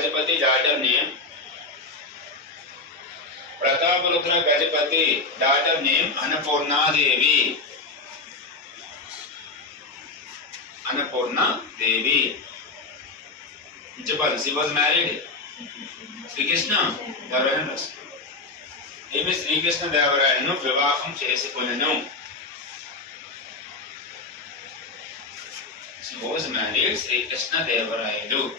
Gajapati daughter name. Prataparudra Gajapati daughter name Annapurna Devi. Annapurna Devi. She was married. Sri Krishna Devarayanu. Even Sri Krishna Devarayanu Vivaham Chesikonenu. She was married Sri Krishna Devarayanu.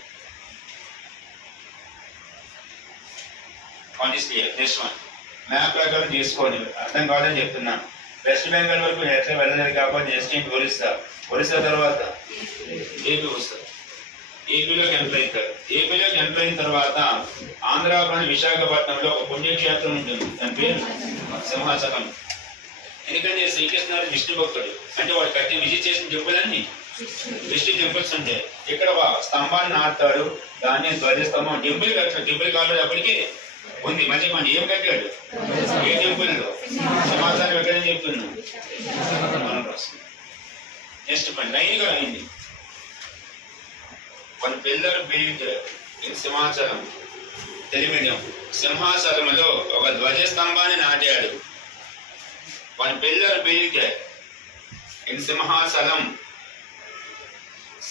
One is clear. This one. Map ప్రకారం తీసుకోండి. అర్థం కావాలని చెప్తున్నా. West Bengal వరకు ఎట్లా వెళ్ళలేదు కాబట్టి next ఏంటి ఒరిస్సా తర్వాత ఏపీ వస్తారు. ఏపీలోకి ఎంటర్ అవుతారు. ఏపీలోకి ఎంటర్ అయిన తర్వాత ఆంధ్రాలోని విశాఖపట్నంలో ఒక పుణ్యక్షేత్రం ఉంటుంది. దాని పేరు సింహాచలం. ఎందుకంటే శ్రీకృష్ణ విష్ణు భక్తుడు, అంటే వాడు కట్టి విజిట్ చేసిన టెంపుల్ అన్ని విష్ణు టెంపుల్స్ ఉంటాయి. ఇక్కడ స్తంభాన్ని నాటుతాడు, దాన్ని ధ్వజస్తంభం టెంపుల్ కట్టాడు. టెంపుల్ కాలేదు అప్పటికి ఉంది. మంచి మంది ఏం కట్టాడు? ఏ టెంపుల్ లో సమాచారం ఎక్కడని చెప్తున్నాం. నెక్స్ట్ పని లైన్గా అయింది. One pillar build in Simhachalam. Telugu medium. సింహాచలంలో ఒక ధ్వజస్తంభాన్ని నాటాడు. One pillar build in Simhachalam.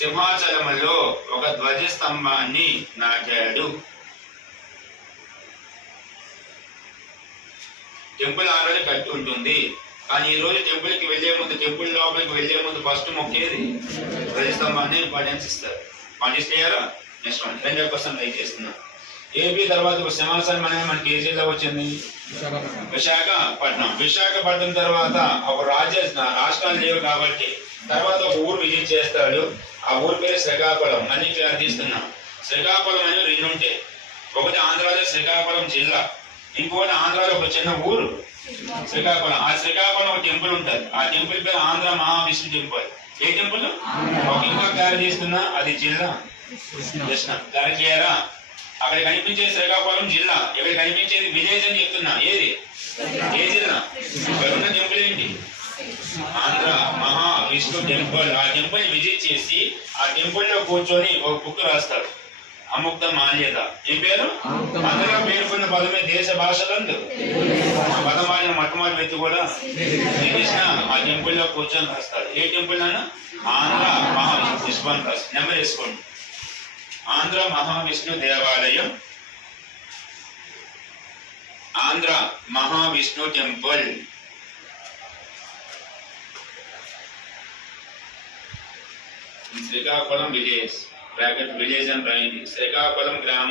సింహాచలంలో ఒక ధ్వజస్తంభాన్ని నాటాడు. టెంపుల్ ఆ రోజు కట్టి ఉంటుంది. కానీ ఈ రోజు టెంపుల్కి వెళ్లే ముందు, టెంపుల్ లోపలికి వెళ్లే ముందు ఫస్ట్ మొక్కేది ధ్వజస్తంభాన్ని ఇంపార్టెన్స్ ఇస్తారు. పండిస్తారా? నెక్స్ట్ వన్ 2% లైక్ చేస్తున్నా. ఏపీ తర్వాత సింహాచలం అనేది మన కేజీలో వచ్చింది విశాఖపట్నం. విశాఖపట్నం తర్వాత ఒక రాష్ట్రాలు లేవు కాబట్టి తర్వాత ఒక ఊరు విజిట్ చేస్తాడు. ఆ ఊరు పేరు శ్రీకాకుళం. మళ్ళీ తీస్తున్నాం. శ్రీకాకుళం అనేది 2 ఉంటాయి. ఒకటి ఆంధ్రాలో శ్రీకాకుళం జిల్లా, ఇంకోటి ఆంధ్రాలో ఒక చిన్న ఊరు శ్రీకాకుళం. ఆ శ్రీకాకుళం ఒక టెంపుల్ ఉంటుంది. ఆ టెంపుల్ పేరు ఆంధ్ర మహావిష్ణు టెంపుల్. ఏ టెంపుల్? ఒక ఇంకా క్యారీ చేస్తున్నా, అది జిల్లా కృష్ణ. క్యారీ చేయరా? అక్కడ కనిపించేది శ్రీకాకుళం జిల్లా, ఇక్కడ కనిపించేది విలేజ్ అని చెప్తున్నా. ఏది? ఏ జిల్లా? ఇక్కడ ఉన్న టెంపుల్ ఏంటి? ఆంధ్ర మహావిష్ణు టెంపుల్. ఆ టెంపుల్ విజిట్ చేసి ఆ టెంపుల్ లో కూర్చొని ఒక బుక్ రాస్తాడు. అముక్త మాల్యత. ఏం పేరు? అందులో పేర్కొన్న పదమే దేశ భాషలందు పదమాడిన మొట్టమొదటి వ్యక్తి కూడా శ్రీకృష్ణ ఆ టెంపుల్ లో కూర్చొని రాస్తాడు. ఏ టెంపుల్ అన్నా? ఆంధ్ర మహావిష్ణు. నెంబర్ వేసుకోండి. ఆంధ్ర మహావిష్ణు దేవాలయం, Andhra Mahavishnu temple. Srikakulam village bracket village అని రాయండి. శ్రీకాకుళం గ్రామం.